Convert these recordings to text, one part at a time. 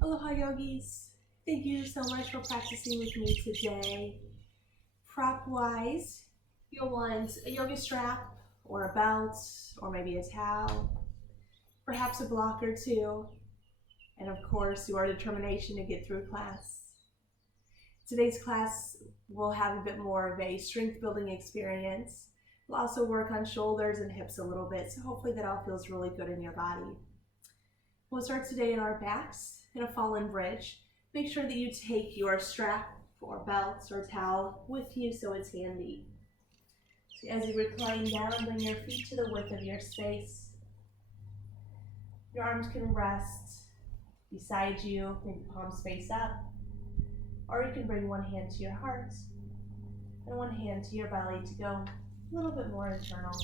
Aloha yogis. Thank you so much for practicing with me today. Prop wise, you'll want a yoga strap or a belt or maybe a towel, perhaps a block or two, and of course your determination to get through class. Today's class will have a bit more of a strength building experience. We'll also work on shoulders and hips a little bit, so hopefully that all feels really good in your body. We'll start today in our backs in a fallen bridge. Make sure that you take your strap or belt or towel with you so it's handy. So as you recline down, bring your feet to the width of your space. Your arms can rest beside you, maybe palms face up, or you can bring one hand to your heart and one hand to your belly to go a little bit more internal.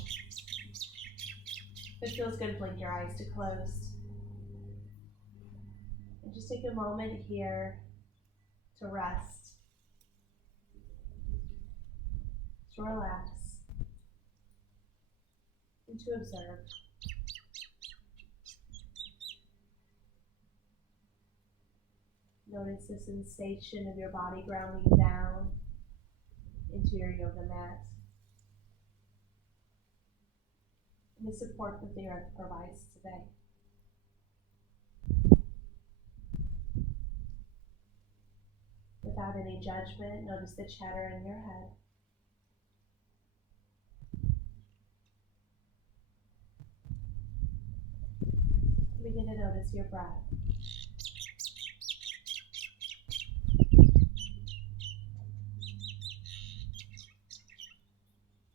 If it feels good, blink your eyes to closed. And just take a moment here to rest, to relax, and to observe. Notice the sensation of your body grounding down into your yoga mat and the support that the earth provides today. Without any judgment, notice the chatter in your head. Begin to notice your breath.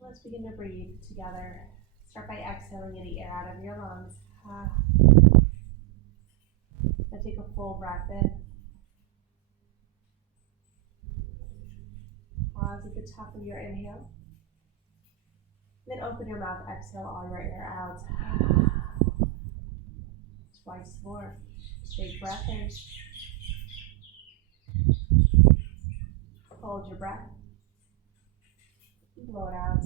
Let's begin to breathe together. Start by exhaling any air out of your lungs. Now take a full breath in. Pause at the top of your inhale. Then open your mouth, exhale all your air out. Twice more. Big breath in. Hold your breath. Blow it out.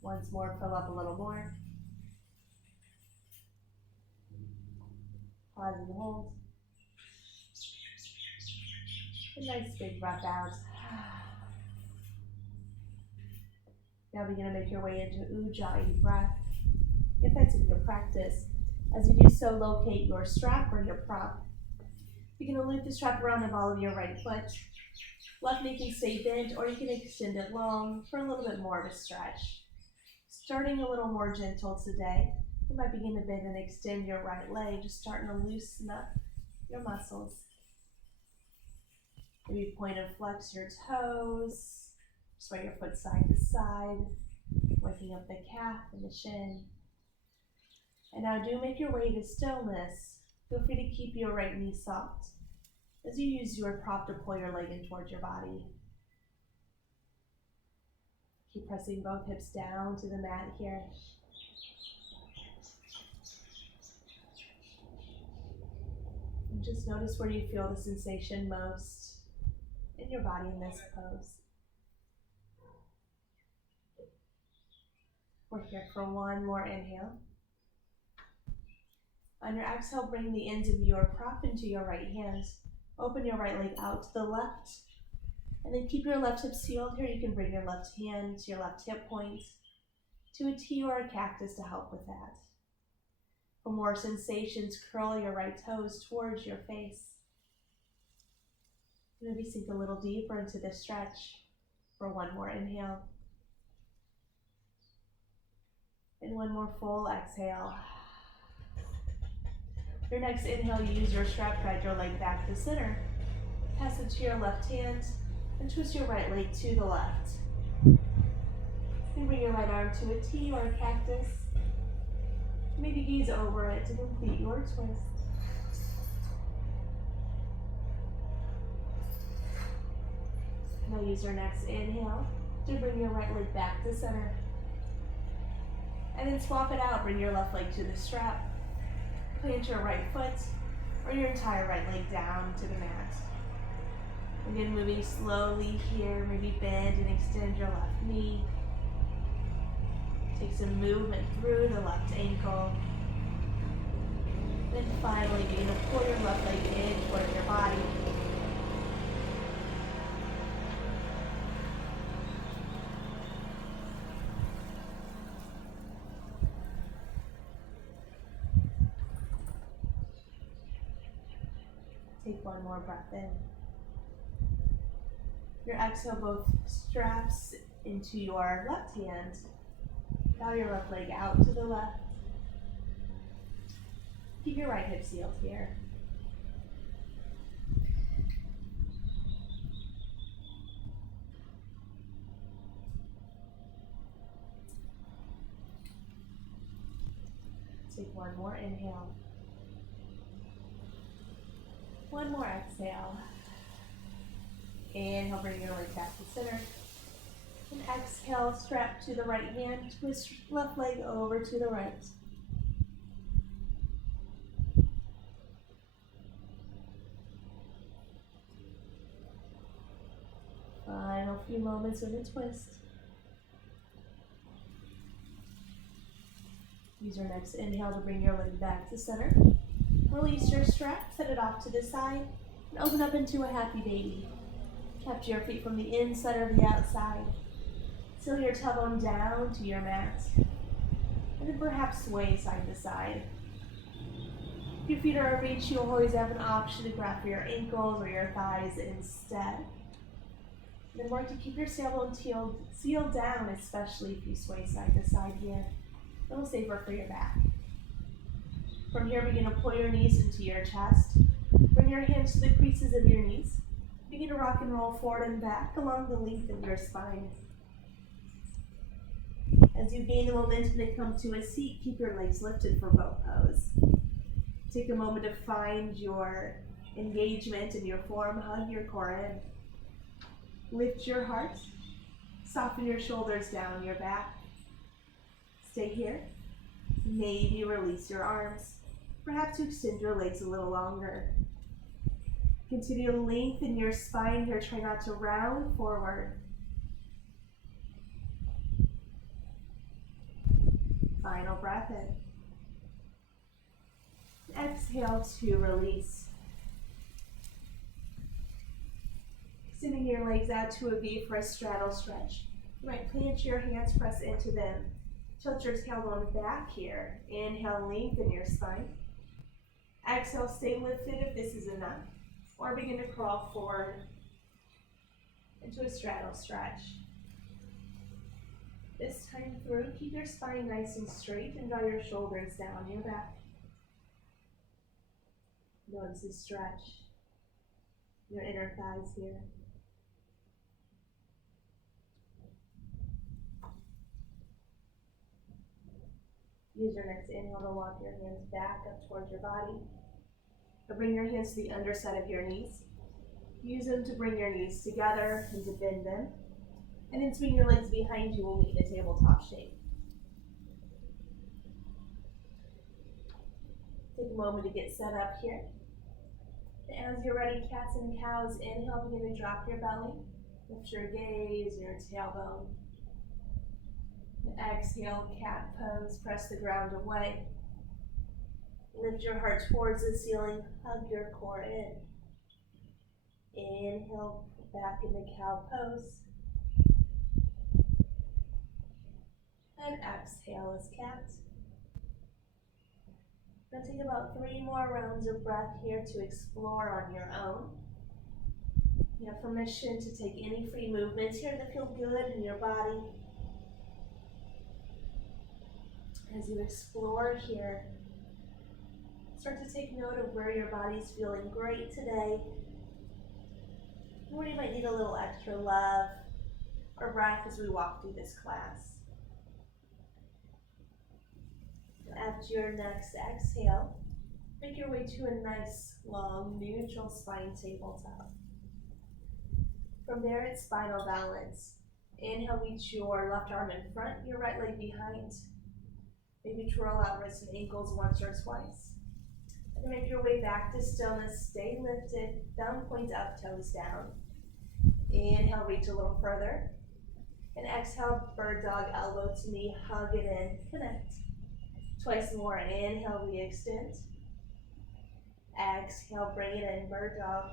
Once more, fill up a little more. Pause and hold. A nice big breath out. Now begin to make your way into Ujjayi breath. If that's in your practice, as you do so, locate your strap or your prop. Begin to loop the strap around the ball of your right foot. Left knee can stay bent, or you can extend it long for a little bit more of a stretch. Starting a little more gentle today, you might begin to bend and extend your right leg, just starting to loosen up your muscles. Maybe point and flex your toes, sway your foot side to side, waking up the calf and the shin. And now do make your way to stillness. Feel free to keep your right knee soft as you use your prop to pull your leg in towards your body. Keep pressing both hips down to the mat here. And just notice where you feel the sensation most in your body in this pose. We're here for one more inhale. On your exhale, bring the ends of your prop into your right hand. Open your right leg out to the left. And then keep your left hip sealed. Here you can bring your left hand to your left hip point to a T or a cactus to help with that. For more sensations, curl your right toes towards your face. Maybe sink a little deeper into the stretch for one more inhale. And one more full exhale. Your next inhale, you use your strap, guide your leg back to center. Pass it to your left hand and twist your right leg to the left. And bring your right arm to a T or a cactus. Maybe gaze over it to complete your twist. Now use your next inhale to bring your right leg back to center. And then swap it out, bring your left leg to the strap. Plant your right foot or your entire right leg down to the mat. Again, moving slowly here, maybe bend and extend your left knee. Take some movement through the left ankle. Then Finally, begin to pull your left leg in toward your body. Take one more breath in. Your exhale, both straps into your left hand. Bow your left leg out to the left. Keep your right hip sealed here. Take one more inhale. One more exhale. Inhale, bring your leg back to center. And exhale, strap to the right hand, twist left leg over to the right. Final few moments of the twist. Use your next inhale to bring your leg back to center. Release your strap, set it off to the side, and open up into a happy baby. Capture your feet from the inside or the outside. Seal your tailbone down to your mat. And then perhaps sway side to side. If your feet are out of reach, you'll always have an option to grab for your ankles or your thighs instead. And then work to keep your tailbone sealed down, especially if you sway side to side here. A little safer for your back. From here, begin to pull your knees into your chest. Bring your hands to the creases of your knees. Begin to rock and roll forward and back along the length of your spine. As you gain the momentum to come to a seat, keep your legs lifted for boat pose. Take a moment to find your engagement in your form. Hug your core in. Lift your heart. Soften your shoulders down your back. Stay here. Maybe release your arms. Perhaps you extend your legs a little longer. Continue to lengthen your spine here. Try not to round forward. Final breath in. Exhale to release. Extending your legs out to a V for a straddle stretch. You might plant your hands, press into them. Tilt your tailbone back here. Inhale, lengthen your spine. Exhale, stay lifted if this is enough. Or begin to crawl forward into a straddle stretch. This time through, keep your spine nice and straight and draw your shoulders down your back. Notice the stretch, your inner thighs here. Use your next inhale to walk your hands back up towards your body. Or bring your hands to the underside of your knees. Use them to bring your knees together and to bend them. And then swing your legs behind you will meet a tabletop shape. Take a moment to get set up here. And as you're ready, cats and cows, inhale, begin to drop your belly. Lift your gaze and your tailbone. And exhale, cat pose, press the ground away. Lift your heart towards the ceiling, hug your core in. Inhale, back into cow pose. And exhale as cat. Now take about 3 more rounds of breath here to explore on your own. You have permission to take any free movements here that feel good in your body. As you explore here, start to take note of where your body's feeling great today, where you might need a little extra love or breath as we walk through this class. After your next exhale, make your way to a nice, long, neutral spine tabletop. From there, it's spinal balance. Inhale, reach your left arm in front, your right leg behind. Maybe twirl out wrists and ankles once or twice. And make your way back to stillness. Stay lifted, thumb points up, toes down. Inhale, reach a little further. And exhale, bird dog, elbow to knee, hug it in, connect. Twice more. Inhale, we extend. Exhale, bring it in, bird dog.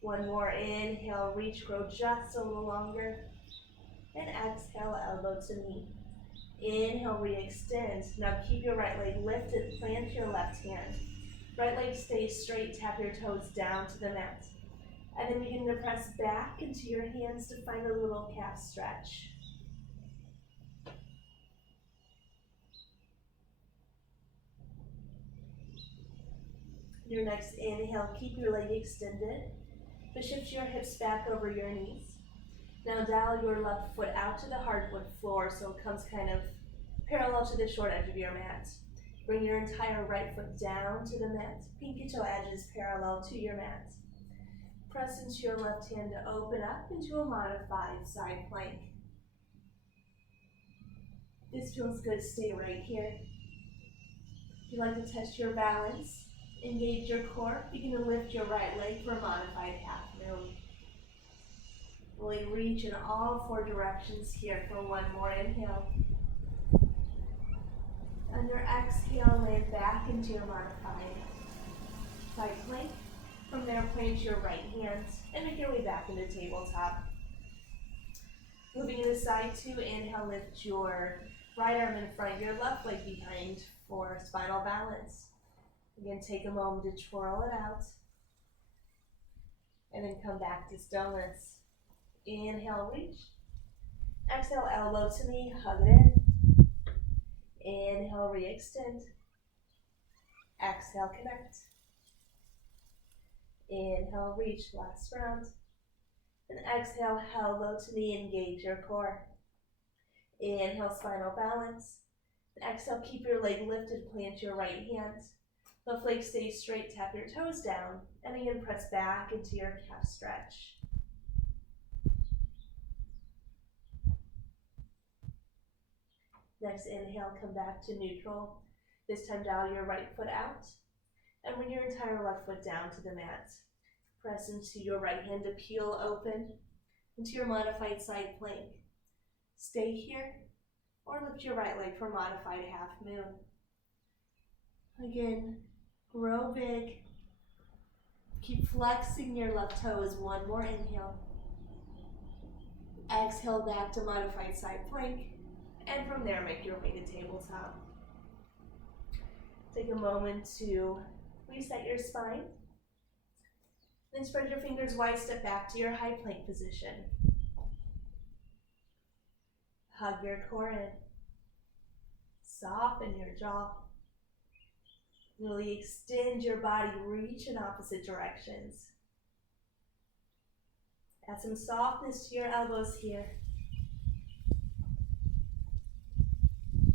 One more, inhale, reach, grow just a little longer. And exhale, elbow to knee. Inhale, re-extend. Now keep your right leg lifted, plant your left hand. Right leg stays straight, tap your toes down to the mat. And then begin to press back into your hands to find a little calf stretch. Your next inhale, keep your leg extended, but shift your hips back over your knees. Now dial your left foot out to the hardwood floor so it comes kind of parallel to the short edge of your mat. Bring your entire right foot down to the mat. Pinky toe edges parallel to your mat. Press into your left hand to open up into a modified side plank. This feels good, stay right here. If you'd like to test your balance, engage your core, begin to lift your right leg for a modified half moon. Really reach in all four directions here for one more inhale. On your exhale, land back into your modified side plank. From there, plant your right hand and make your way back into tabletop. Moving into side two, inhale, lift your right arm in front, your left leg behind for spinal balance. Again, take a moment to twirl it out. And then come back to stillness. Inhale, reach. Exhale, elbow to knee, hug it in. Inhale, re-extend. Exhale, connect. Inhale, reach, last round. And exhale, elbow to knee, engage your core. Inhale, spinal balance. And exhale, keep your leg lifted, plant your right hand. Left leg stays straight, tap your toes down. And again, press back into your calf stretch. Next inhale, come back to neutral. This time dial your right foot out. And bring your entire left foot down to the mat. Press into your right hand to peel open into your modified side plank. Stay here or lift your right leg for modified half moon. Again, grow big. Keep flexing your left toes. One more inhale. Exhale back to modified side plank. And from there, make your way to tabletop. Take a moment to reset your spine. Then spread your fingers wide, step back to your high plank position. Hug your core in. Soften your jaw. Really extend your body, reach in opposite directions. Add some softness to your elbows here.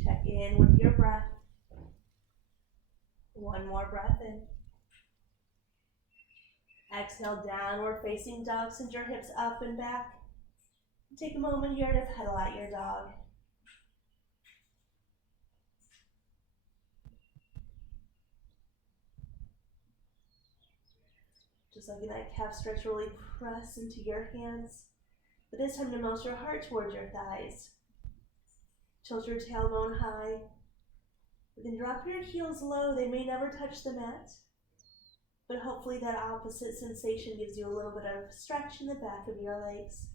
Check in with your breath. One more breath in. Exhale, downward facing dog. Send your hips up and back. Take a moment here to pedal out your dog. Just like in that calf stretch, really press into your hands. But this time to melt your heart towards your thighs. Tilt your tailbone high. Then drop your heels low. They may never touch the mat, but hopefully that opposite sensation gives you a little bit of stretch in the back of your legs.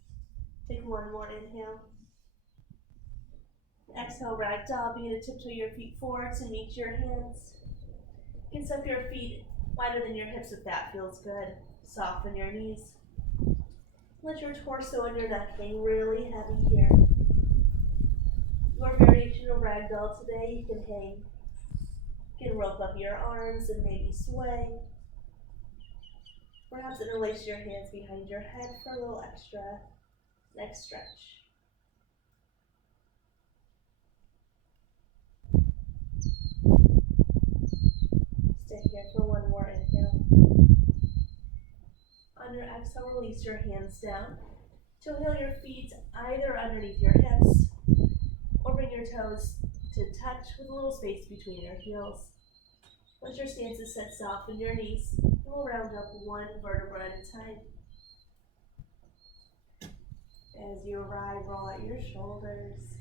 Take one more inhale. Exhale, ragdoll. Begin to tiptoe your feet forward to meet your hands. You can step your feet wider than your hips if that feels good. Soften your knees. Let your torso and your neck hang really heavy here. Your variation of ragdoll today, you can hang. You can rope up your arms and maybe sway. Perhaps interlace your hands behind your head for a little extra neck stretch. Stay here for one more inhale. On your exhale, release your hands down. Toe-heel your feet either underneath your hips or bring your toes to touch with a little space between your heels. Once your stance is set, soften your knees. We'll round up one vertebra at a time. As you arrive, roll out your shoulders.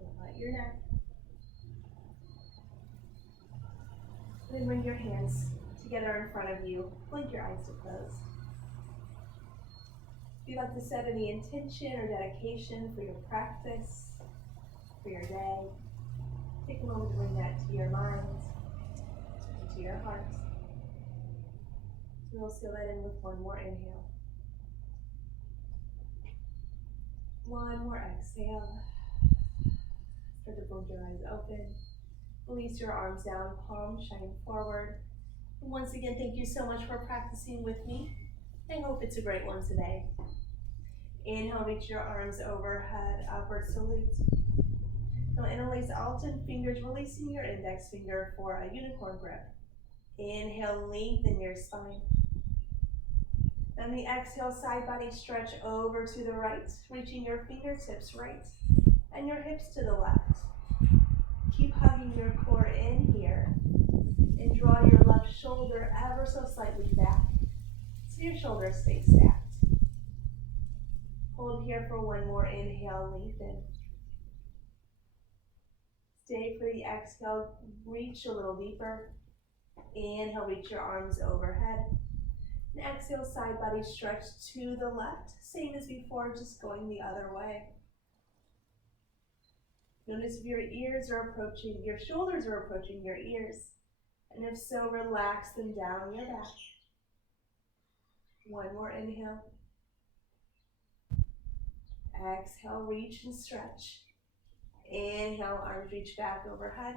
Roll out your neck. Then bring your hands together in front of you. Blink your eyes to close. If you'd like to set any intention or dedication for your practice, for your day, take a moment to bring that to your mind and to your heart. We'll seal that in with one more inhale. One more exhale. Start to blink your eyes open. Release your arms down, palms shining forward. And once again, thank you so much for practicing with me. I hope it's a great one today. Inhale, reach your arms overhead, upward salute. Now interlace alternate fingers, releasing your index finger for a unicorn grip. Inhale, lengthen your spine. And the exhale, side body stretch over to the right, reaching your fingertips right and your hips to the left. Keep hugging your core in here and draw your left shoulder ever so slightly back so your shoulders stay stacked. Hold here for one more inhale, lengthen. Stay for the exhale, reach a little deeper. Inhale, reach your arms overhead. And exhale, side body stretch to the left. Same as before, just going the other way. Notice if your ears are approaching, your shoulders are approaching your ears. And if so, relax them down your back. One more inhale. Exhale, reach and stretch. Inhale, arms reach back overhead.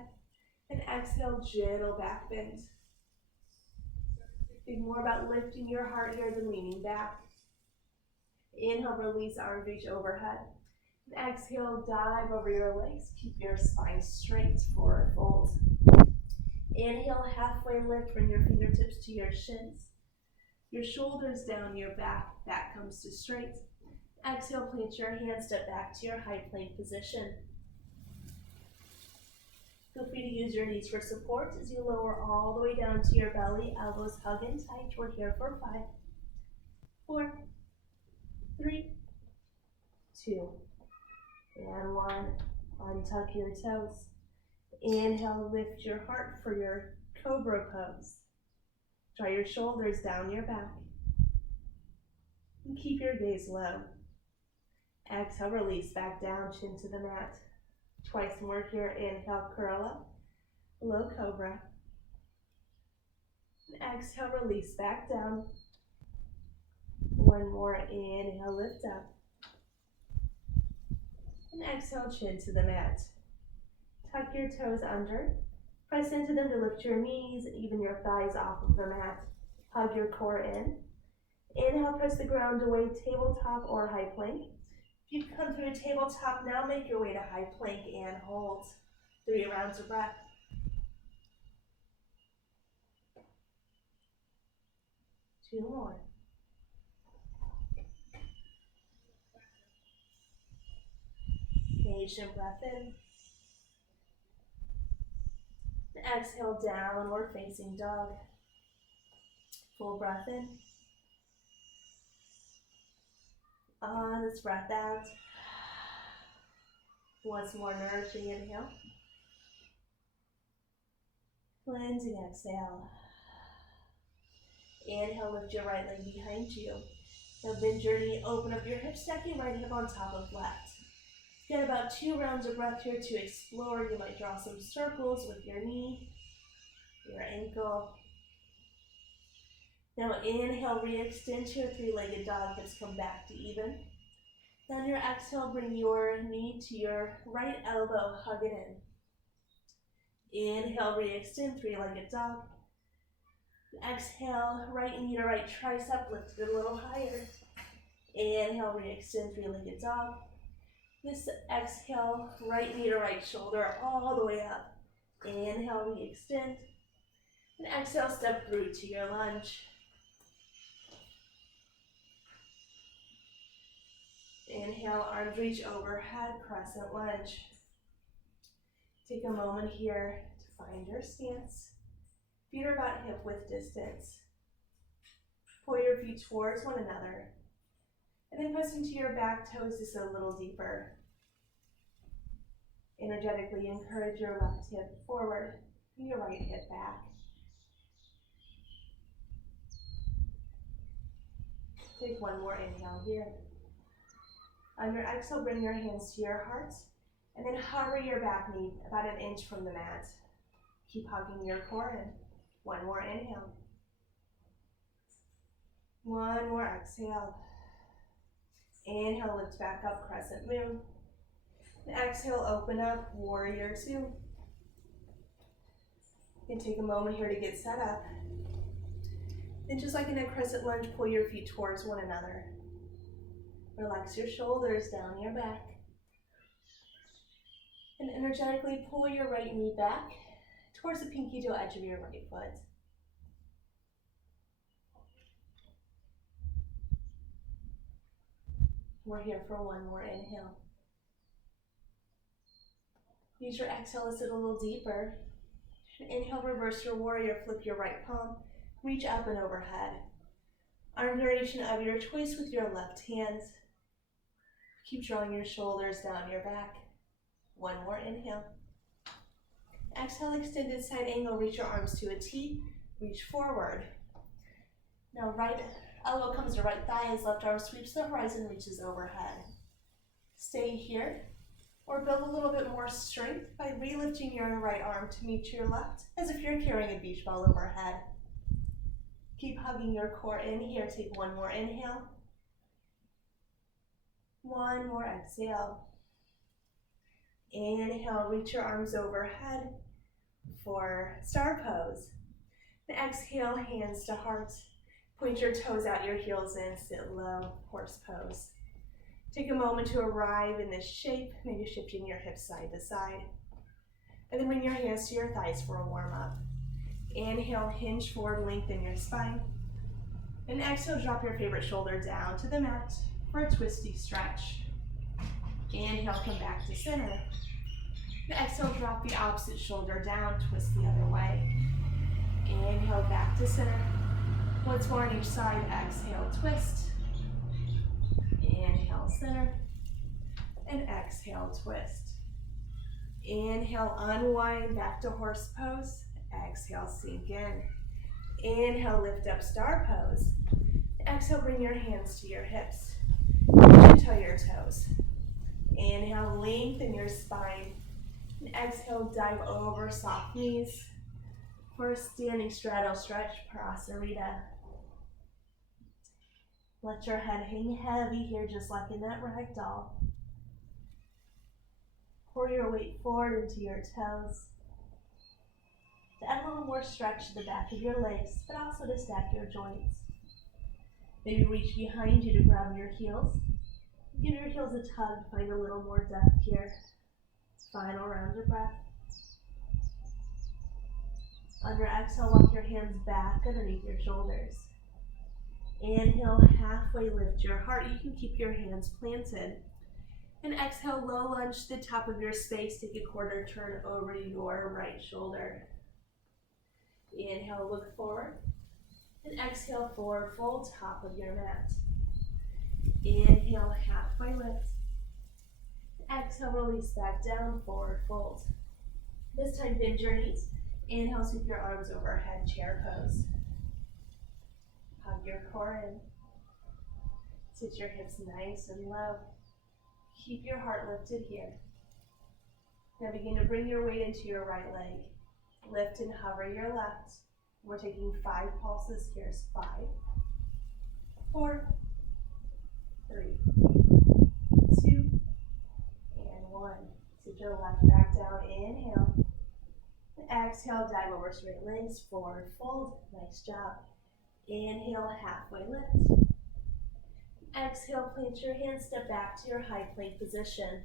And exhale, gentle back bend. Think more about lifting your heart here than leaning back. Inhale, release, arms reach overhead. And exhale, dive over your legs. Keep your spine straight, forward fold. Inhale, halfway lift, bring your fingertips to your shins. Your shoulders down your back, back comes to straight. Exhale, plant your hands, step back to your high plank position. Feel free to use your knees for support as you lower all the way down to your belly, elbows hug in tight. We're here for 5, 4, 3, 2, and 1. Untuck your toes. Inhale, lift your heart for your cobra pose. Draw your shoulders down your back. And keep your gaze low. Exhale, release back down, chin to the mat. Twice more here. Inhale, curl up, low cobra. And exhale, release back down. One more. Inhale, lift up. And exhale, chin to the mat. Tuck your toes under. Press into them to lift your knees, even your thighs off of the mat. Hug your core in. Inhale, press the ground away, tabletop or high plank. If you come through a tabletop now, make your way to high plank and hold. 3 rounds of breath. Two more. Patient breath in. And exhale, downward facing dog. Full breath in. Honest breath out. Once more, nourishing inhale. Cleansing exhale. Inhale, lift your right leg behind you. Now bend your knee, open up your hip, stacking right hip on top of left. Get about 2 rounds of breath here to explore. You might draw some circles with your knee, your ankle. Now inhale, re-extend to your 3-legged dog. Hips come back to even. Then your exhale, bring your knee to your right elbow, hug it in. Inhale, re-extend, 3-legged dog. Exhale, right knee to right tricep, lift it a little higher. Inhale, re-extend, 3-legged dog. This exhale, right knee to right shoulder all the way up. Inhale, re-extend. And exhale, step through to your lunge. Inhale, arms reach overhead, crescent lunge. Take a moment here to find your stance. Feet are about hip width distance. Pull your feet towards one another. And then press into your back toes just a little deeper. Energetically encourage your left hip forward and your right hip back. Take one more inhale here. On your exhale, bring your hands to your heart, and then hover your back knee about an inch from the mat. Keep hugging your core in. One more inhale. One more exhale. Inhale, lift back up, crescent moon. And exhale, open up, warrior two. You can take a moment here to get set up. And just like in a crescent lunge, pull your feet towards one another. Relax your shoulders down your back. And energetically pull your right knee back towards the pinky toe edge of your right foot. We're here for one more inhale. Use your exhale to sit a little deeper. Inhale, reverse your warrior, flip your right palm, reach up and overhead. Arm variation of your choice with your left hand. Keep drawing your shoulders down your back. One more inhale. Exhale, extended side angle, reach your arms to a T, reach forward. Now right elbow comes to right thigh as left arm sweeps the horizon, reaches overhead. Stay here, or build a little bit more strength by relifting your right arm to meet your left, as if you're carrying a beach ball overhead. Keep hugging your core in here, take one more inhale. One more exhale. Inhale, reach your arms overhead for star pose. And exhale, hands to heart. Point your toes out, your heels in, sit low, horse pose. Take a moment to arrive in this shape, maybe shifting your hips side to side. And then bring your hands to your thighs for a warm up. Inhale, hinge forward, lengthen your spine. And exhale, drop your favorite shoulder down to the mat for a twisty stretch. Inhale, come back to center. And exhale, drop the opposite shoulder down, twist the other way. Inhale, back to center. Once more on each side, exhale, twist. Inhale, center. And exhale, twist. Inhale, unwind, back to horse pose. Exhale, sink in. Inhale, lift up, star pose. Exhale, bring your hands to your hips. Toe your toes. Inhale, lengthen your spine. And exhale, dive over soft knees for a standing straddle stretch, Prasarita. Let your head hang heavy here, just like in that rag doll. Pour your weight forward into your toes. To add a little more stretch to the back of your legs, but also to stack your joints. Maybe reach behind you to grab your heels. Give your heels a tug, find a little more depth here. Final round of breath. On your exhale, walk your hands back underneath your shoulders. Inhale, halfway lift your heart. You can keep your hands planted. And exhale, low lunge to the top of your space. Take a quarter turn over your right shoulder. Inhale, look forward. And exhale, forward fold, top of your mat. Inhale, halfway lift. Exhale, release back down, forward fold. This time, bend your knees. Inhale, sweep your arms overhead, chair pose. Hug your core in. Sit your hips nice and low. Keep your heart lifted here. Now begin to bring your weight into your right leg. Lift and hover your left. We're taking 5 pulses here. 5, 4, 3, 2, and 1. Sit your left back down. Inhale. Exhale, dive over straight legs, forward fold. Nice job. Inhale, halfway lift. Exhale, plant your hands, step back to your high plank position.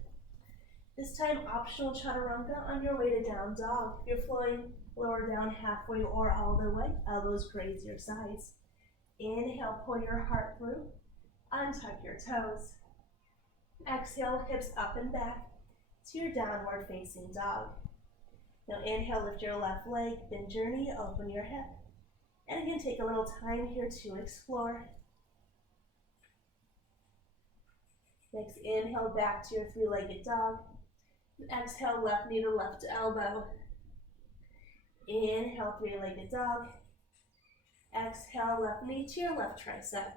This time, optional chaturanga on your way to down dog. If you're flowing lower down halfway or all the way, elbows graze your sides. Inhale, pull your heart through. Untuck your toes. Exhale, hips up and back to your downward facing dog. Now inhale, lift your left leg, bend your knee, open your hip. And again, take a little time here to explore. Next, inhale back to your 3-legged dog. Exhale, left knee to left elbow. Inhale, 3-legged dog. Exhale, left knee to your left tricep.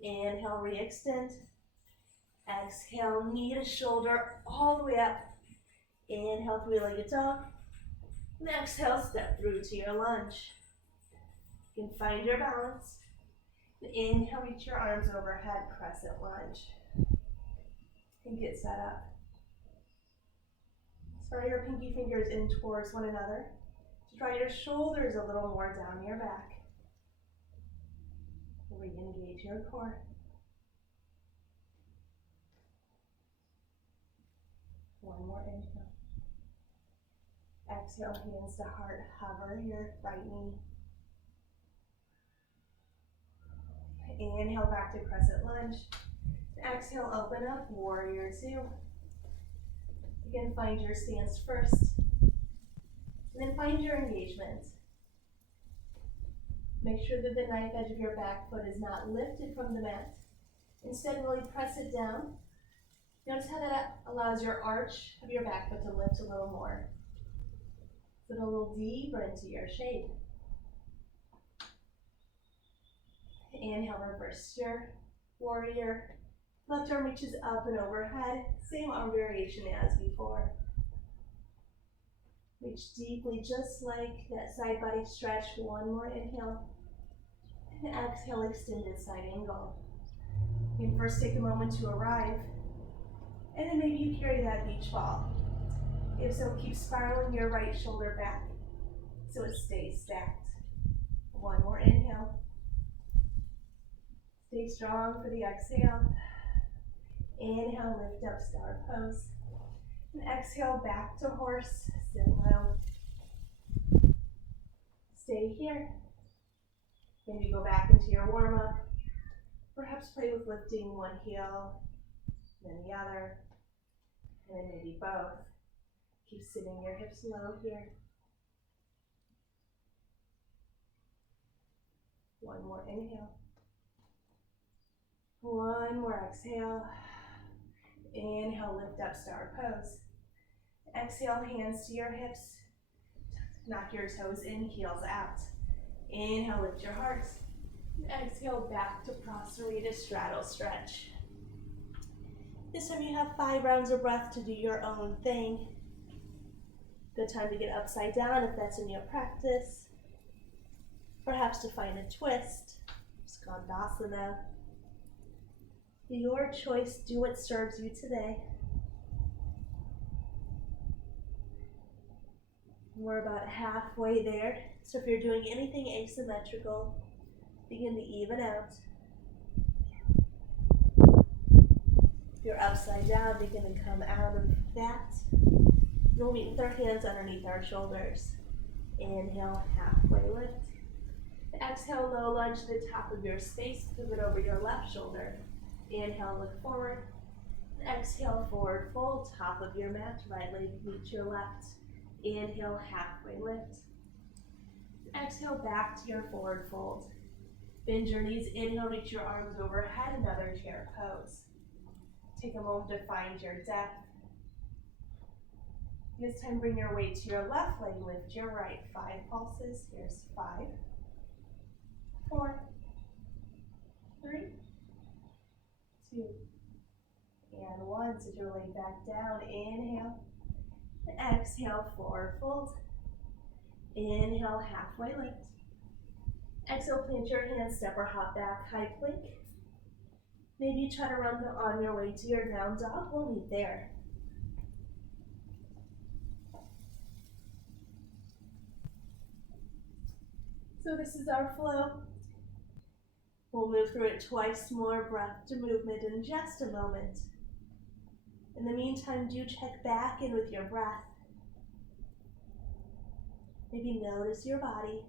Inhale, re-extend. Exhale, knee to shoulder all the way up. Inhale, three-legged dog. And exhale, step through to your lunge. You can find your balance. And inhale, reach your arms overhead, crescent lunge. And get set up. Spread your pinky fingers in towards one another. To draw your shoulders a little more down your back. Re-engage your core. One more inhale. Exhale, hands to heart, hover your right knee. Inhale, back to crescent lunge. Exhale, open up, warrior two. Again, find your stance first. And then find your engagement. Make sure that the knife edge of your back foot is not lifted from the mat. Instead, really press it down. Notice how that allows your arch of your back foot to lift a little more. Get a little deeper into your shape. Inhale, reverse your warrior. Left arm reaches up and overhead. Same arm variation as before. Reach deeply, just like that side body stretch. One more inhale. And exhale, extended side angle. You can first take a moment to arrive. And then maybe you carry that beach ball. If so, keep spiraling your right shoulder back so it stays stacked. One more inhale. Stay strong for the exhale. Inhale, lift up, star pose. And exhale, back to horse, sit low. Stay here. Maybe go back into your warm-up. Perhaps play with lifting one heel, then the other, and then maybe both. Keep sitting your hips low here. One more inhale. One more exhale. Inhale, lift up, star pose. Exhale, hands to your hips. Knock your toes in, heels out. Inhale, lift your heart. Exhale, back to Prasarita, straddle stretch. This time you have 5 rounds of breath to do your own thing. Good time to get upside down if that's in your practice. Perhaps to find a twist, Skandasana. Your choice, do what serves you today. We're about halfway there, so if you're doing anything asymmetrical, begin to even out. If you're upside down, begin to come out of that. We'll meet with our hands underneath our shoulders. Inhale, halfway lift. Exhale, low lunge to the top of your space, pivot over your left shoulder. Inhale, look forward. Exhale, forward fold, top of your mat, right leg meets your left. Inhale, halfway lift. Exhale, back to your forward fold. Bend your knees, inhale, reach your arms overhead, another chair pose. Take a moment to find your depth. This time, bring your weight to your left leg, lift your right. 5 pulses. Here's 5, 4, 3, 2, and 1. Sit your leg back down. Inhale. Exhale, forward fold. Inhale, halfway lift. Exhale, plant your hands, step or hop back, high plank. Maybe you try to run on your way to your down dog. We'll meet there. So this is our flow. We'll move through it twice more, breath to movement in just a moment. In the meantime, do check back in with your breath. Maybe notice your body.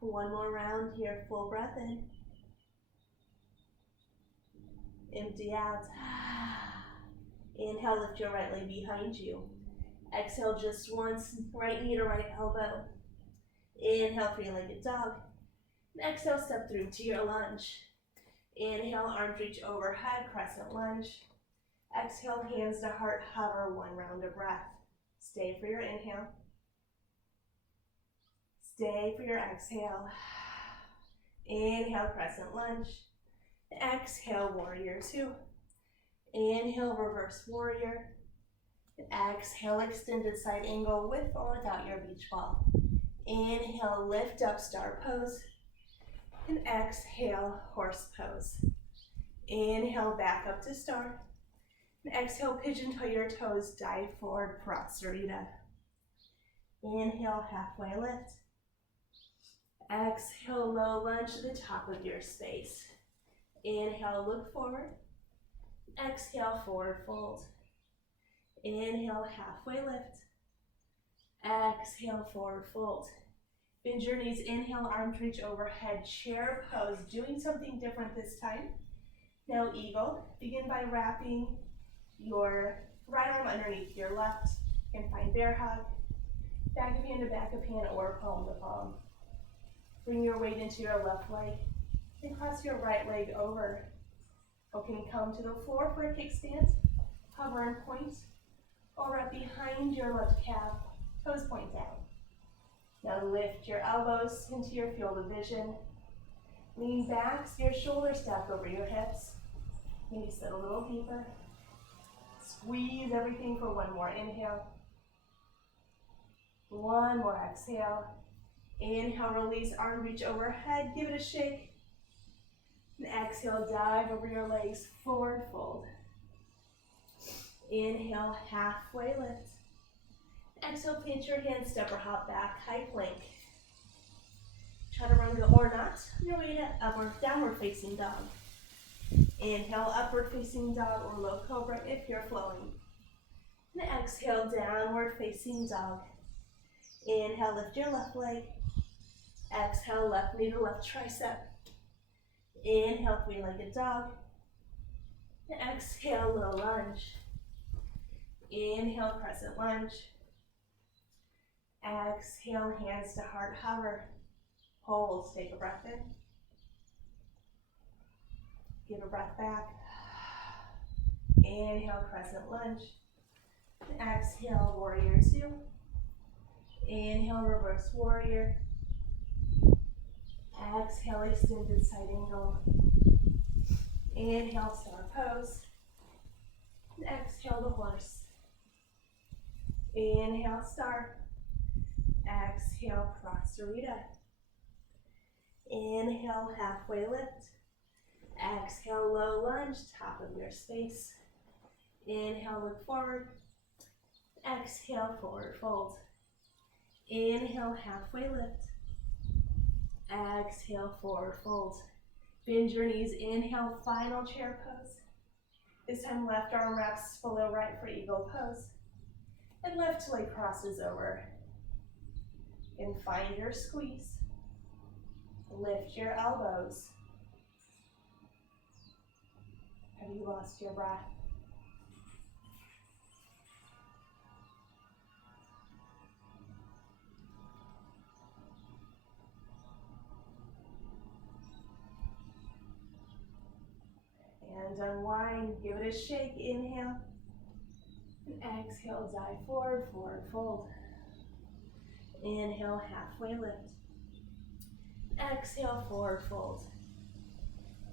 One more round here, full breath in. Empty out. Inhale, lift your right leg behind you. Exhale just once, right knee to right elbow. Inhale, three-legged dog. And exhale, step through to your lunge. Inhale, arms reach overhead, crescent lunge. Exhale, hands to heart, hover, 1 round of breath. Stay for your inhale. Stay for your exhale. Inhale, crescent lunge. Exhale, warrior two. Inhale, reverse warrior. Exhale, extended side angle with or without your beach ball. Inhale, lift up, star pose. And exhale, horse pose. Inhale, back up to star. And exhale, pigeon toe your toes, dive forward, Prasarita. Inhale, halfway lift. Exhale, low lunge to the top of your space. Inhale, look forward. Exhale, forward fold. Inhale, halfway lift. Exhale, forward fold. Bend your knees, inhale, arms reach overhead, chair pose. Doing something different this time. Now eagle. Begin by wrapping your right arm underneath your left and find bear hug. Back of hand to back of hand or palm to palm. Bring your weight into your left leg. Then cross your right leg over. You can come to the floor for a kickstand. Hover and point. Or wrap behind your left calf. Toes point down. Now lift your elbows into your field of vision. Lean back so your shoulders stack over your hips. Maybe sit a little deeper. Squeeze everything for one more inhale. One more exhale. Inhale, release, arm reach overhead. Give it a shake. And exhale, dive over your legs, forward fold. Inhale, halfway lift. Exhale, plant your hands, step or hop back, high plank. Chaturanga or not, on your way to upward, downward facing dog. Inhale, upward facing dog or low cobra if you're flowing. And exhale, downward facing dog. Inhale, lift your left leg. Exhale, left knee to left tricep. Inhale, three-legged dog. And exhale, low lunge. Inhale, crescent lunge. Exhale, hands to heart hover. Hold, take a breath in. Give a breath back. Inhale, crescent lunge. Exhale, warrior two. Inhale, reverse warrior. Exhale, extended side angle. Inhale, star pose. And exhale, the horse. Inhale, star. Exhale, Prasarita. Inhale, halfway lift. Exhale, low lunge, top of your space. Inhale, look forward. Exhale, forward fold. Inhale, halfway lift. Exhale, forward fold. Bend your knees, inhale, final chair pose. This time left arm wraps below right for eagle pose. And left leg crosses over. And find your squeeze. Lift your elbows. Have you lost your breath? And unwind, give it a shake, inhale. And exhale, dive forward, forward fold. Inhale, halfway lift. Exhale, forward fold.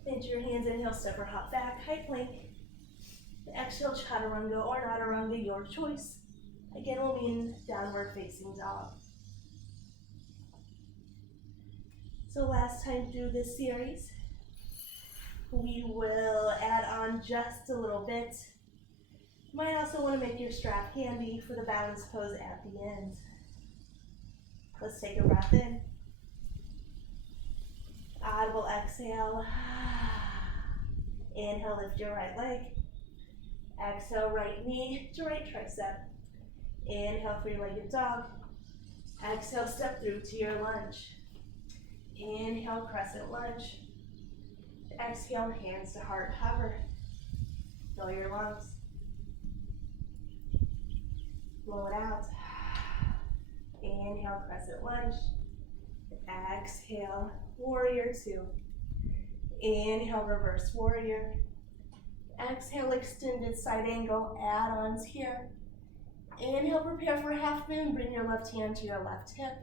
Bend your hands, inhale, step or hop back, high plank. Exhale, chaturanga or nataranga, your choice. Again, we'll be in downward facing dog. So last time through this series, we will add on just a little bit. You might also want to make your strap handy for the balance pose at the end. Let's take a breath in. Audible exhale. Inhale, lift your right leg. Exhale, right knee to right tricep. Inhale, three-legged dog. Exhale, step through to your lunge. Inhale, crescent lunge. Exhale, hands to heart hover. Fill your lungs. Blow it out. Inhale, crescent lunge. Exhale, warrior two. Inhale, reverse warrior. Exhale, extended side angle, add-ons here. Inhale, prepare for half moon. Bring your left hand to your left hip.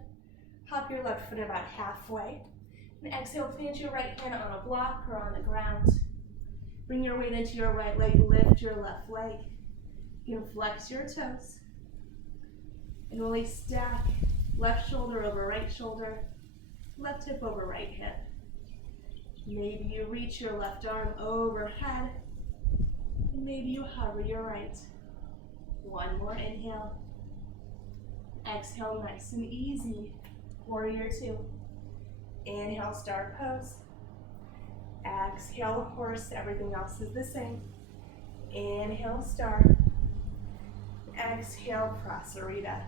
Hop your left foot about halfway. And exhale, plant your right hand on a block or on the ground. Bring your weight into your right leg, lift your left leg. You can flex your toes. And really stack left shoulder over right shoulder, left hip over right hip. Maybe you reach your left arm overhead. And maybe you hover your right. One more inhale. Exhale, nice and easy. Warrior two. Inhale, star pose. Exhale, horse. Everything else is the same. Inhale, star. Exhale, prasarita.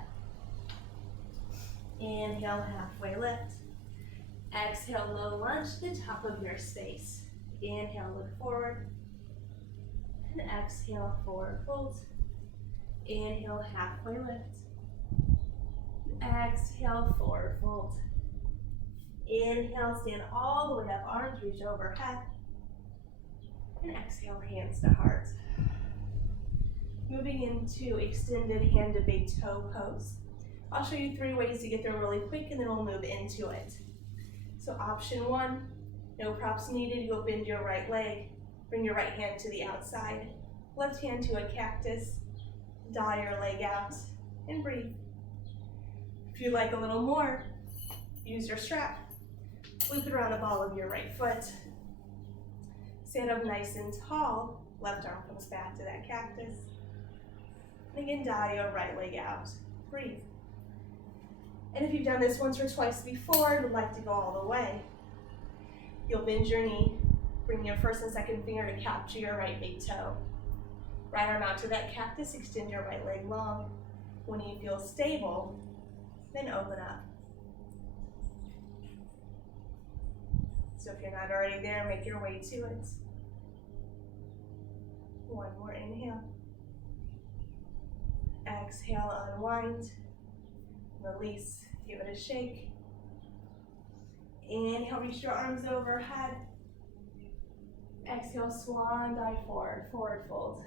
Inhale, halfway lift. Exhale, low lunge to the top of your space. Inhale, look forward. And exhale, forward fold. Inhale, halfway lift. Exhale, forward fold. Inhale, stand all the way up, arms reach overhead. And exhale, hands to heart. Moving into extended hand to big toe pose. I'll show you 3 ways to get there really quick and then we'll move into it. So option 1, no props needed, you go bend your right leg, bring your right hand to the outside, left hand to a cactus, draw your leg out, and breathe. If you'd like a little more, use your strap. Loop it around the ball of your right foot. Stand up nice and tall, left arm comes back to that cactus. And again, draw your right leg out, breathe. And if you've done this once or twice before and would like to go all the way, you'll bend your knee, bring your first and second finger to capture your right big toe. Right arm out to that cactus, extend your right leg long. When you feel stable, then open up. So if you're not already there, make your way to it. One more inhale. Exhale, unwind. Release, give it a shake. Inhale, reach your arms overhead. Exhale, swan dive forward, forward fold.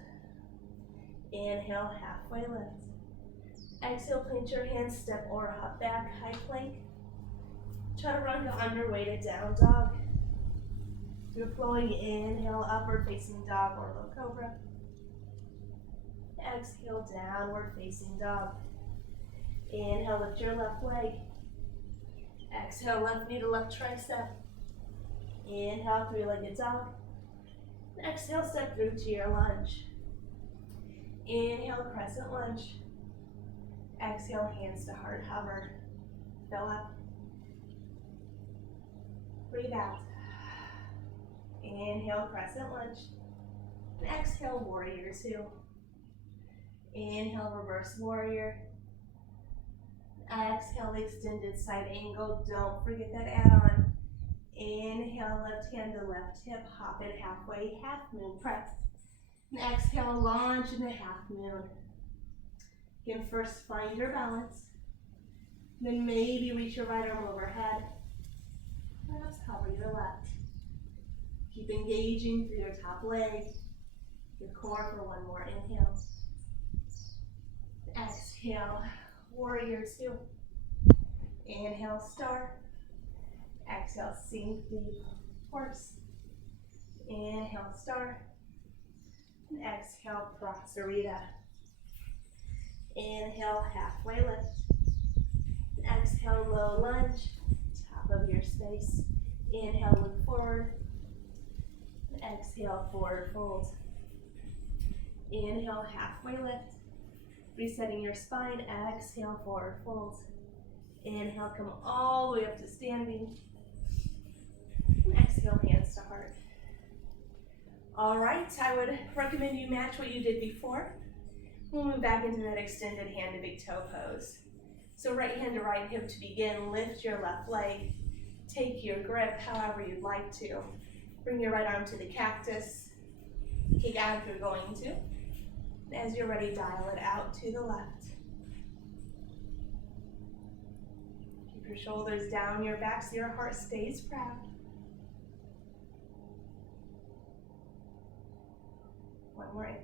Inhale, halfway lift. Exhale, plant your hands, step or hop back, high plank. Try to run to underweighted down dog. Do a flowing inhale, upward facing dog or low cobra. Exhale, downward facing dog. Inhale, lift your left leg. Exhale, left knee to left tricep. Inhale, three-legged dog. Exhale, step through to your lunge. Inhale, crescent lunge. Exhale, hands to heart, hover. Fill up. Breathe out. Inhale, crescent lunge. Exhale, warrior two. Inhale, reverse warrior. Exhale, extended side angle. Don't forget that add-on. Inhale, left hand to left hip. Hop it halfway, half moon press. And exhale, launch into half moon. Again, first find your balance. Then maybe reach your right arm overhead. Perhaps hover your left. Keep engaging through your top leg, your core for one more inhale. Exhale, warrior two. Inhale, star. Exhale, sink deep, horse. Inhale, star. And exhale, prasarita. Inhale, halfway lift. Exhale, low lunge, top of your space. Inhale, look forward. Exhale, forward fold. Inhale, halfway lift. Resetting your spine. Exhale, forward fold. Inhale, come all the way up to standing. And exhale, hands to heart. All right, I would recommend you match what you did before. We'll move back into that extended hand to big toe pose. So right hand to right hip to begin. Lift your left leg. Take your grip however you'd like to. Bring your right arm to the cactus. Kick out if you're going to. As you're ready, dial it out to the left. Keep your shoulders down your back so your heart stays proud. One more inhale.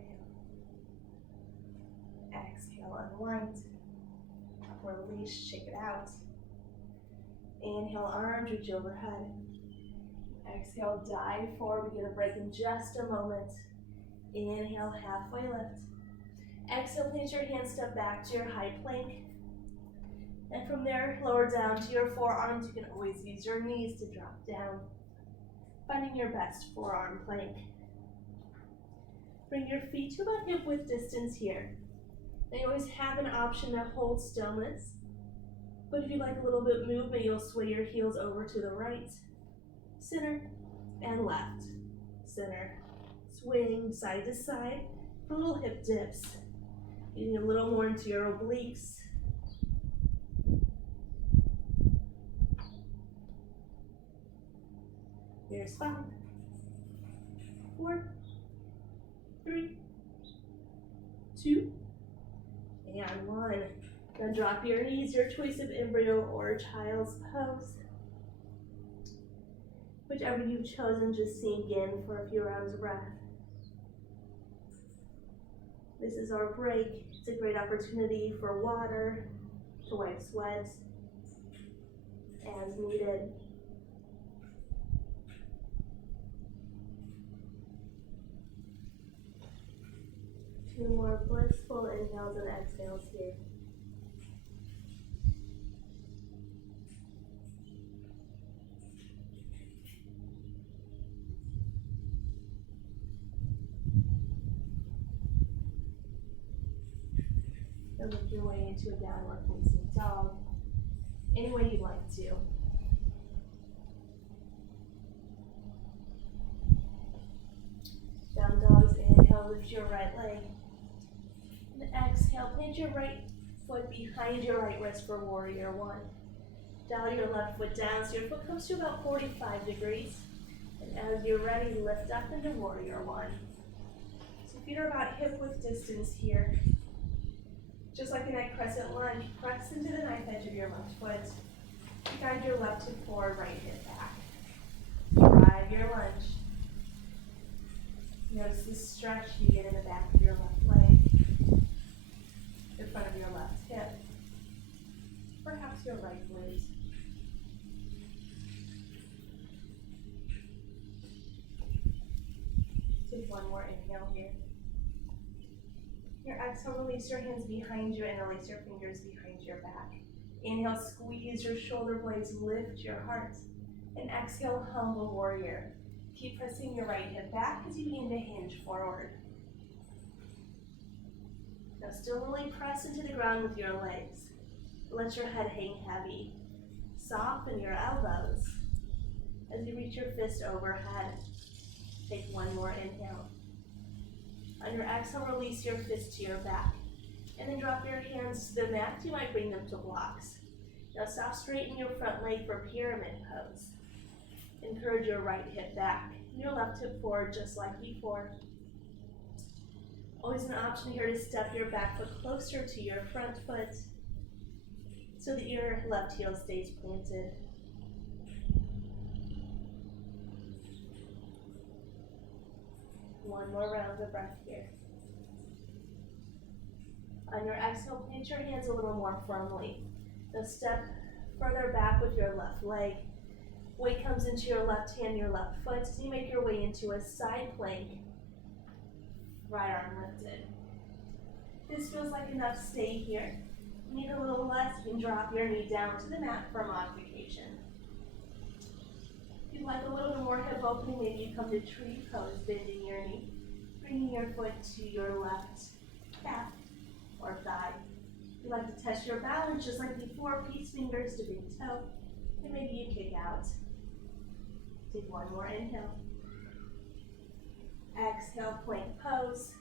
Exhale, unwind. Release, shake it out. Inhale, arms reach overhead. Exhale, dive forward. We're gonna break in just a moment. Inhale, halfway lift. Exhale, place your hands, step back to your high plank. And from there, lower down to your forearms. You can always use your knees to drop down. Finding your best forearm plank. Bring your feet to about hip width distance here. Now you always have an option to hold stillness. But if you like a little bit of movement, you'll sway your heels over to the right, center, and left. Center. Swing side to side for little hip dips. Getting a little more into your obliques. Here's 5, 4, 3, 2, and 1. Then drop your knees, your choice of embryo or child's pose. Whichever you've chosen, just sink in for a few rounds of breath. This is our break. It's a great opportunity for water, to wipe sweat as needed. Two more blissful inhales and exhales here. And work your way into a downward facing dog, any way you'd like to. Down dogs, inhale, lift your right leg. And exhale, plant your right foot behind your right wrist for warrior 1. Dial your left foot down so your foot comes to about 45 degrees. And as you're ready, lift up into warrior 1. So feet are about hip width distance here. Just like in that crescent lunge, press into the knife edge of your left foot. Guide your left hip forward, right hip back. Drive your lunge. Notice the stretch you get in the back of your left leg, in front of your left hip, perhaps your right glute. Take one more inhale here. Your exhale, release your hands behind you and release your fingers behind your back. Inhale, squeeze your shoulder blades, lift your heart. And exhale, humble warrior. Keep pressing your right hip back as you begin to hinge forward. Now still really press into the ground with your legs. Let your head hang heavy. Soften your elbows as you reach your fist overhead. Take one more inhale. On your exhale, release your fist to your back. And then drop your hands to the mat. You might bring them to blocks. Now stop, straighten your front leg for pyramid pose. Encourage your right hip back, and your left hip forward just like before. Always an option here to step your back foot closer to your front foot so that your left heel stays planted. One more round of breath here. On your exhale, plant your hands a little more firmly. Now step further back with your left leg. Weight comes into your left hand, your left foot, as you make your way into a side plank. Right arm lifted. This feels like enough, stay here. You need a little less, you can drop your knee down to the mat for modification. If you'd like a little bit more hip opening, maybe you come to tree pose, bending your knee, bringing your foot to your left calf or thigh. If you'd like to test your balance, just like before, peace fingers to big toe, and maybe you kick out. Take one more inhale. Exhale, plank pose.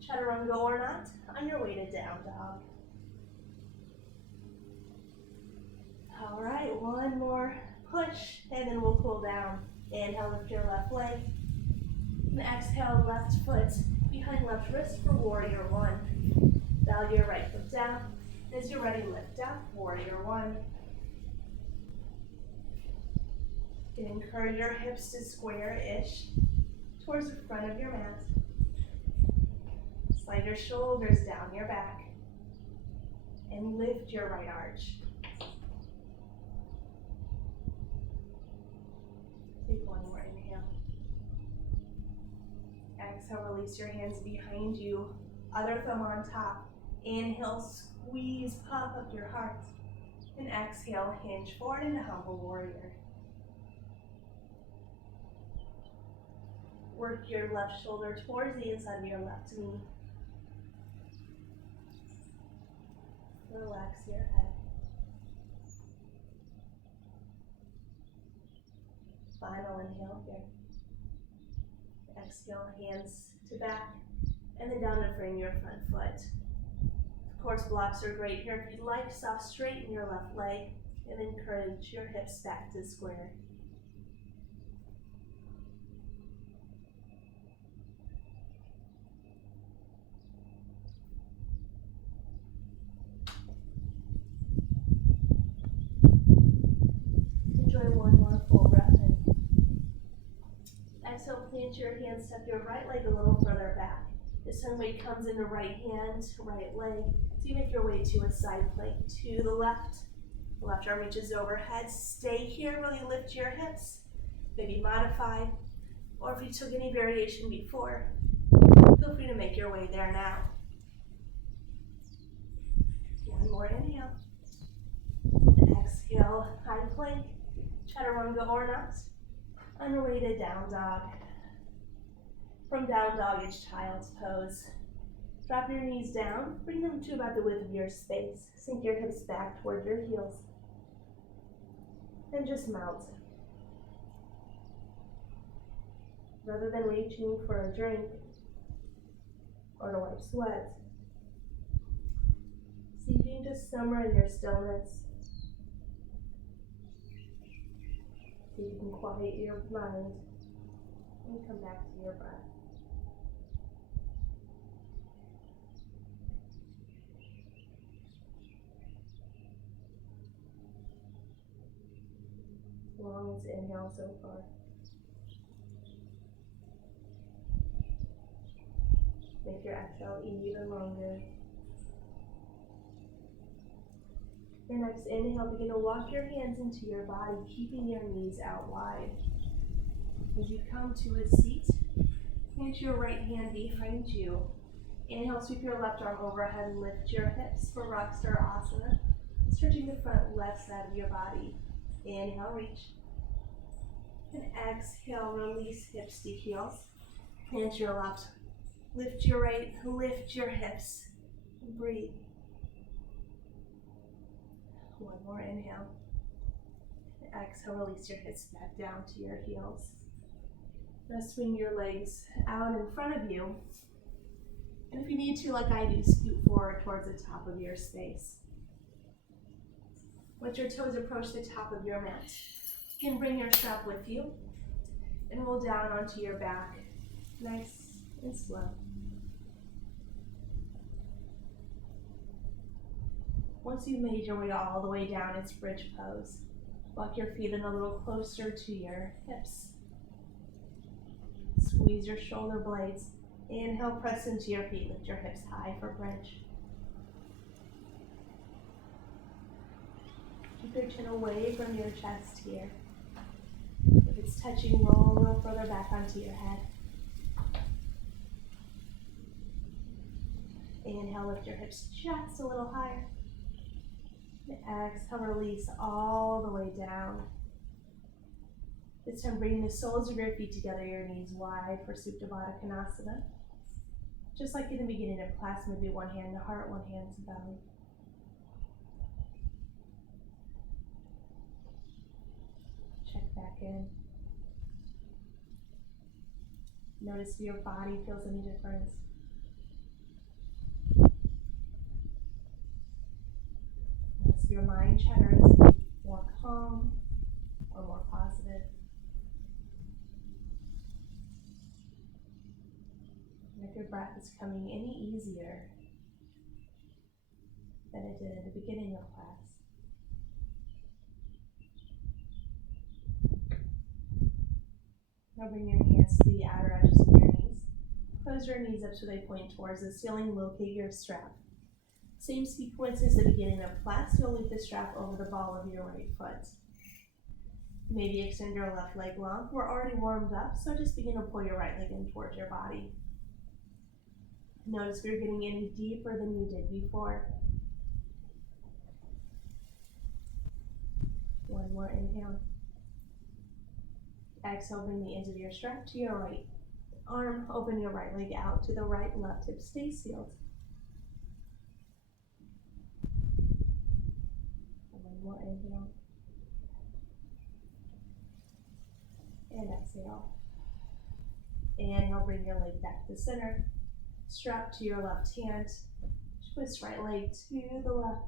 Chaturanga or not, on your way to down dog. All right, one more push, and then we'll cool down. Inhale, lift your left leg. And exhale, left foot behind left wrist for warrior 1. Dial your right foot down. As you're ready, lift up, warrior 1. You can encourage your hips to square-ish towards the front of your mat. Slide your shoulders down your back and lift your right arch. Take one more inhale. Exhale, release your hands behind you. Other thumb on top. Inhale, squeeze, puff up your heart. And exhale, hinge forward into humble warrior. Work your left shoulder towards the inside of your left knee. Relax your head. Final inhale here. Exhale, hands to back, and then down to frame your front foot. Of course, blocks are great here. If you'd like, soft straighten your left leg and encourage your hips back to square. Enjoy one more full breath in. Exhale, plant your hands, step your right leg a little further back. This time weight comes into right hand, right leg. So you make your way to a side plank to the left. The left arm reaches overhead. Stay here, really lift your hips. Maybe modify, or if you took any variation before, feel free to make your way there now. One more inhale. And exhale, high plank, chaturanga or not. On your way to down dog. From down dog, it's child's pose. Drop your knees down, bring them to about the width of your space. Sink your hips back toward your heels. And just mount. Rather than reaching for a drink or to wipe sweat, see if you can just simmer in your stillness. See if you can quiet your mind and come back to your breath. Longest inhale so far. Make your exhale even longer. Your next inhale, begin to walk your hands into your body, keeping your knees out wide. As you come to a seat, plant your right hand behind you. Inhale, sweep your left arm overhead and lift your hips for Rockstar Asana, stretching the front left side of your body. Inhale, reach. And exhale, release hips to heels. Plant your left. Lift your right, lift your hips. Breathe. One more inhale. And exhale, release your hips back down to your heels. Now swing your legs out in front of you. And if you need to, like I do, scoot forward towards the top of your space. Let your toes approach the top of your mat. You can bring your strap with you and roll down onto your back, nice and slow. Once you've made your way all the way down, it's bridge pose. Walk your feet in a little closer to your hips. Squeeze your shoulder blades. Inhale, press into your feet. Lift your hips high for bridge. Keep your chin away from your chest here. If it's touching, roll a little further back onto your head. Inhale, lift your hips just a little higher. Exhale, release all the way down. This time, bring the soles of your feet together, your knees wide for Supta Baddha Konasana. Just like in the beginning of class, maybe one hand to heart, one hand to belly. Check back in. Notice if your body feels any difference. Notice if your mind chatter is more calm or more positive. And if your breath is coming any easier than it did at the beginning of class. Now bring your hands to the outer edges of your knees. Close your knees up so they point towards the ceiling. Locate your strap. Same sequence as the beginning of class. You'll leave the strap over the ball of your right foot. Maybe extend your left leg long. We're already warmed up, so just begin to pull your right leg in towards your body. Notice if you're getting any deeper than you did before. One more inhale. Exhale, bring the ends of your strap to your right arm. Open your right leg out to the right, left hip stays sealed. One more inhale. And exhale. Inhale, bring your leg back to center. Strap to your left hand. Twist right leg to the left.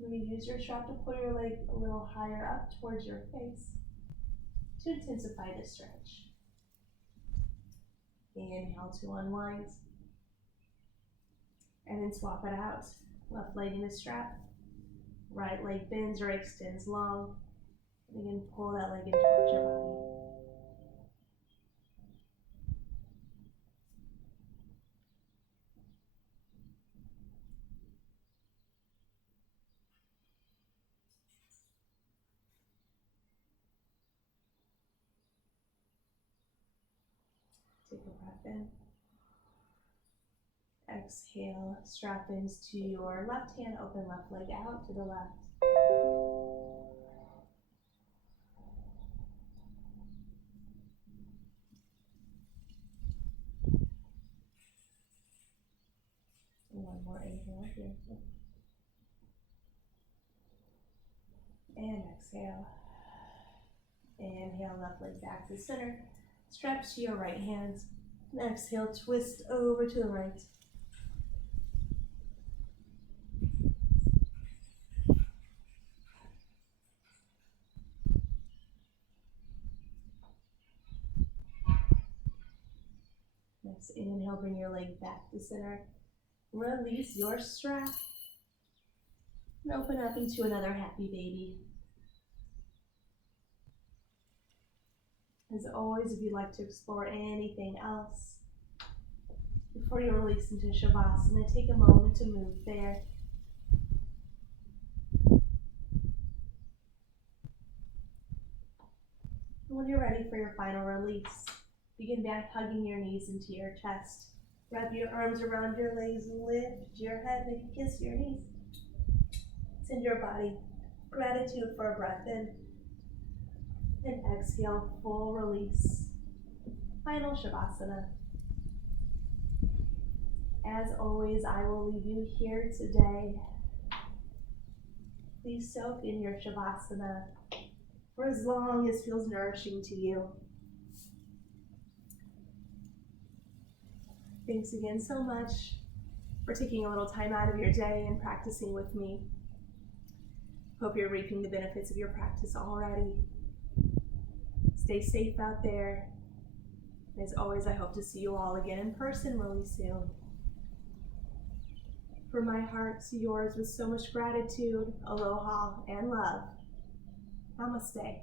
Maybe use your strap to pull your leg a little higher up towards your face to intensify the stretch. Inhale to unwind. And then swap it out. Left leg in the strap. Right leg bends or extends long. And again, pull that leg in towards your body. Take a breath in. Exhale, strap ins to your left hand, open left leg out to the left. One more inhale here. And exhale. Inhale, left leg back to center. Strap to your right hand. And exhale, twist over to the right. Next inhale, bring your leg back to center. Release your strap. And open up into another happy baby. As always, if you'd like to explore anything else, before you release into Shavasana, take a moment to move there. And when you're ready for your final release, begin back hugging your knees into your chest. Wrap your arms around your legs, lift your head, maybe kiss your knees. Send your body gratitude for a breath in. And exhale, full release. Final Shavasana. As always, I will leave you here today. Please soak in your Shavasana for as long as feels nourishing to you. Thanks again so much for taking a little time out of your day and practicing with me. Hope you're reaping the benefits of your practice already. Stay safe out there. As always, I hope to see you all again in person really soon. From my heart to yours with so much gratitude, aloha, and love. Namaste.